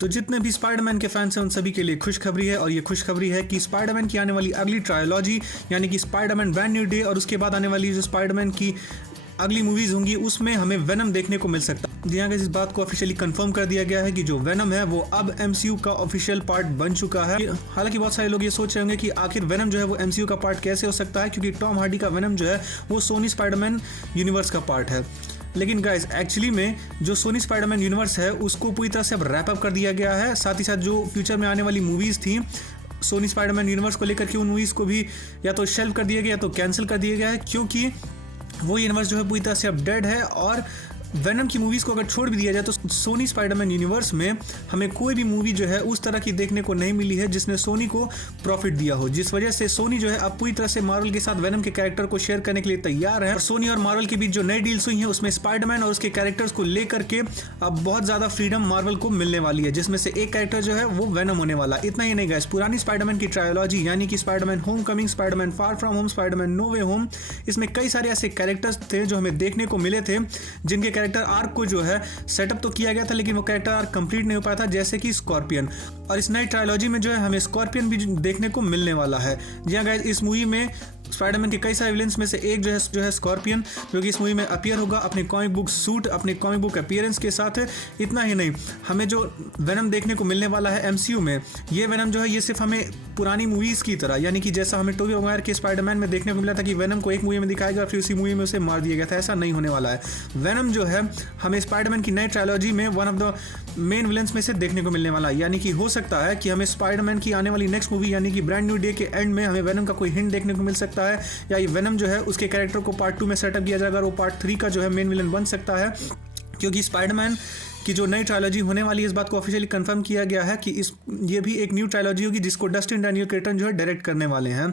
तो जितने भी स्पाइडरमैन के फैंस हैं उन सभी के लिए खुशखबरी है, और ये खुशखबरी है कि स्पाइडरमैन की आने वाली अगली ट्रायोलॉजी यानी कि स्पाइडरमैन ब्रांड न्यू डे और उसके बाद आने वाली जो स्पाइडरमैन की अगली मूवीज़ होंगी उसमें हमें वेनम देखने को मिल सकता है। जी हाँ गाइस, इस बात को ऑफिशियली कंफर्म कर दिया गया है कि जो वेनम है वो अब एमसीयू का ऑफिशियल पार्ट बन चुका है। हालांकि बहुत सारे लोग ये सोच रहे होंगे कि आखिर वेनम जो है वो एमसीयू का पार्ट कैसे हो सकता है, क्योंकि टॉम हार्डी का वेनम जो है वो सोनी स्पाइडरमैन यूनिवर्स का पार्ट है। लेकिन गाइस एक्चुअली में जो सोनी स्पाइडरमैन यूनिवर्स है उसको पूरी तरह से अब रैप अप कर दिया गया है। साथ ही साथ जो फ्यूचर में आने वाली मूवीज़ थी सोनी स्पाइडरमैन यूनिवर्स को लेकर के, उन मूवीज़ को भी या तो शेल्फ कर दिया गया या तो कैंसिल कर दिया गया है, क्योंकि वो यूनिवर्स जो है पूरी तरह से अब डेड है। और वेनम की मूवीज़ को अगर छोड़ भी दिया जाए तो सोनी स्पाइडरमैन यूनिवर्स में हमें कोई भी मूवी जो है उस तरह की देखने को नहीं मिली है जिसने सोनी को प्रॉफिट दिया हो, जिस वजह से सोनी जो है अब पूरी तरह से मार्वल के साथ वेनम के कैरेक्टर को शेयर करने के लिए तैयार है। और सोनी और मार्वल के बीच जो नई डील्स हुई हैं उसमें स्पाइडरमैन और उसके कैरेक्टर्स को लेकर के अब बहुत ज़्यादा फ्रीडम मार्वल को मिलने वाली है, जिसमें से एक कैरेक्टर जो है वो वेनम होने वाला। इतना ही नहीं गाइस, पुरानी स्पाइडरमैन की ट्रायोलॉजी यानी कि Spiderman homecoming, Spiderman far from home, Spiderman no way home, इसमें कई सारे ऐसे कैरेक्टर्स थे जो हमें देखने को मिले थे जिनके कैरेक्टर आर्क को जो है सेटअप तो किया गया था लेकिन वो कैरेक्टर आर्क कंप्लीट नहीं हो पाया था, जैसे कि स्कॉर्पियन। और इस नई ट्रायोलॉजी में जो है हमें स्कॉर्पियन भी देखने को मिलने वाला है। जी हाँ गाइस, इस मूवी में स्पाइडरमैन के कई सारे विलेंस में से एक जो है स्कॉर्पियन, जो कि इस मूवी में अपीयर होगा अपने कॉमिक बुक सूट, अपने कॉमिक बुक अपीयरेंस के साथ। इतना ही नहीं, हमें जो वेनम देखने को मिलने वाला है एमसीयू में, ये वेनम जो है ये सिर्फ हमें पुरानी मूवीज़ की तरह, यानी कि जैसा हमें टोबी मैguire के स्पाइडरमैन में देखने को मिला था कि वेनम को एक मूवी में दिखाया गया फिर उसी मूवी में उसे मार दिया गया था, ऐसा नहीं होने वाला है। वेनम जो है हमें स्पाइडरमैन की नई ट्रायोलॉजी में one of the main villains में से देखने को मिलने वाला है, यानी कि हो सकता है कि हमें स्पाइडरमैन की आने वाली नेक्स्ट मूवी यानी कि ब्रांड न्यू डे के एंड में हमें वेनम का कोई हिंट देखने को मिल सकता है, या ये वेनम जो है उसके कैरेक्टर को पार्ट 2 में सेटअप किया जाएगा और वो पार्ट 3 का जो है मेन विलन बन सकता है। क्योंकि स्पाइडरमैन की जो नई ट्रायोलॉजी होने वाली है इस बात को ऑफिशियली कंफर्म किया गया है कि ये भी एक न्यू ट्रायोलॉजी होगी जिसको डस्टिन डैनियल क्रेटन जो है डायरेक्ट करने वाले हैं।